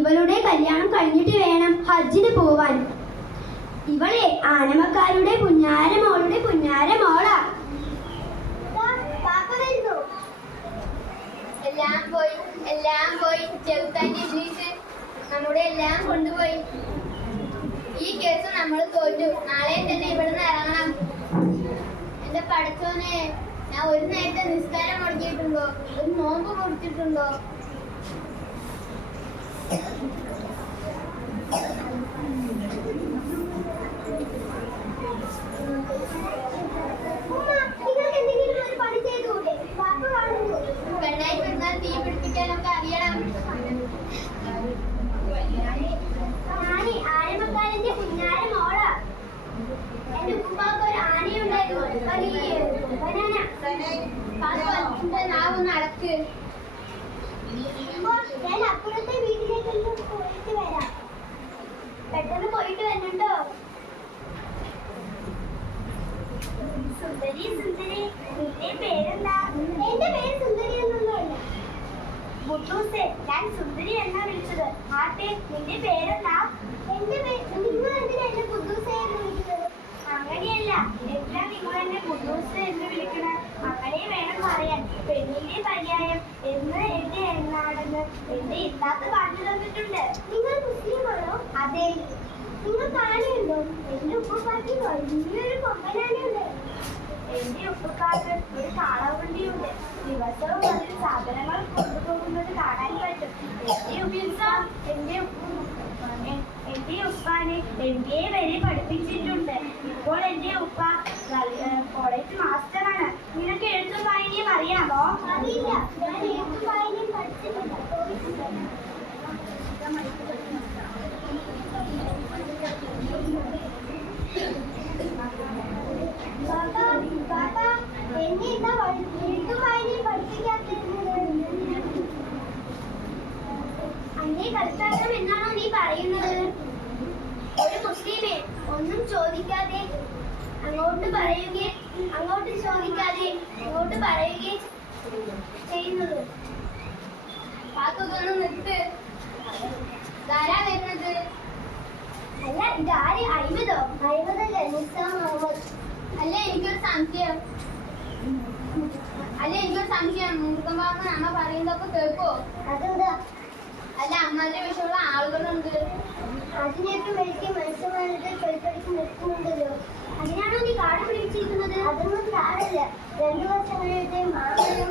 ഇവളുടെ കല്യാണം കഴിഞ്ഞിട്ട് വേണം ഹജ്ജിന് പോവാൻ. ഇവളെ ആനമക്കാരുടെ പുന്നാരമോളുടെ പുന്നാരമോളാ. എല്ലാം പോയി ചെറുത്താൻ്റെ ഇംഗ്ലീഷ് നമ്മുടെ എല്ലാം കൊണ്ടുപോയി. ഈ കേസ് നമ്മൾ തോറ്റു. നാളെ തന്നെ ഇവിടുന്ന് ഇറങ്ങണം. എന്റെ പടച്ചോനെ, ഞാൻ ഒരു നേരത്തെ നിസ്കാരം മുടക്കിയിട്ടുണ്ടോ? ഒരു നോമ്പ് കൊടുത്തിട്ടുണ്ടോ? പെണ്ണായി പെണ്ണാൽ തീ പിടിപ്പിക്കാനൊക്കെ അറിയണം. ആനമക്കാരന്റെ പുന്നാര മോളാ. എന്റെ ഉപ്പാക്ക് ഒരു ആനയുണ്ടായിരുന്നു. നാവൊന്ന് അടക്ക്. ഞാൻ അപ്പുറത്തെ വീട്ടിലേക്കൊന്ന് പോയിട്ട് വരാം. പെട്ടെന്ന് പോയിട്ട് വരണുണ്ടോ? സുന്ദരി സുന്ദരി, നിന്റെ പേരെന്താ? എന്റെ പേര് സുന്ദരി എന്നൊന്നുമല്ല, ബുട്ടൂസേ. ഞാൻ സുന്ദരി എന്നാ വിളിച്ചത്. ആട്ടെ, നിന്റെ പേരെന്താ? എന്റെ നിങ്ങൾ എന്തിനാ എന്നെ ബുട്ടൂസേ എന്ന് വിളിക്കുന്നത്? അങ്ങനെയല്ല, എന്താ നിങ്ങൾ എന്നെ ബുട്ടൂസേ എന്ന് വിളിക്കണത്? അങ്ങനെ വേണം പറയാൻ. പെണ്ണിന്റെ പര്യായം എന്ന് എന്റെ എന്നാണെന്ന് എന്റെ ഇത്താത്ത പറഞ്ഞു തന്നിട്ടുണ്ട്. നിങ്ങൾ മുസ്ലിമാണോ? അതെ. നിങ്ങൾ കാണുന്നുണ്ടോ? എന്റെ ഉപ്പുപ്പാക്ക് വലിയൊരു കൊമ്പനാനുണ്ട്. എന്റെ ഉപ്പുക്കാർക്ക് ഒരു കാളവണ്ടിയുണ്ട്. ദിവസവും അതിൽ സാധനങ്ങൾ കൊണ്ടുപോകുന്നത് കാണാൻ പറ്റും. എന്റെ ഉപ്പാനെ MBA വരെ പഠിപ്പിച്ചിട്ടുണ്ട്. ഇപ്പോൾ എന്റെ ഉപ്പ കോളേജ് മാസ്റ്ററാണ്. നിനക്ക് എഴുത്തും വായനയും അറിയാമോ? അറിയില്ല, ഞാൻ എഴുത്തും വായനയും പഠിച്ചിട്ടില്ല. അന്നേ കളിക്കാരം എന്നാണോ നീ പറയുന്നത്? ഒരു മുസ്ലിമേ ഒന്നും ചോദിക്കാതെ അങ്ങോട്ട് പറയുകയും അങ്ങോട്ട് ചോദിക്കാതെ ഇങ്ങോട്ട് പറയുകയും ചെയ്യുന്നത്. പാത്തൊന്ന് നിർത്ത്. ധാരാ വരുന്നത്. അല്ല, ഇതാര്? അയ്മതോ? അയ്മതല്ലേ, മുസ്താം മുഹമ്മദ്. അല്ല, എനിക്കൊരു സംശയം. മുറുക്കമ്പാന്ന് അമ്മ പറയുന്നതൊക്കെ കേൾക്കോ? അതെന്താ? അല്ല, അമ്മാതിരി വിഷയമുള്ള ആളുകളുണ്ട്. അതിനൊക്കെ വലിയ മനുഷ്യന്മാരുടെ തൊഴിൽപ്പടിക്ക് നിർത്തുന്നുണ്ടല്ലോ. അതിനാണോ നീ കാട് പിടിച്ചിരിക്കുന്നത്? അതൊന്നും കാടല്ല. 2 വർഷം കഴിഞ്ഞിട്ട് മാമനും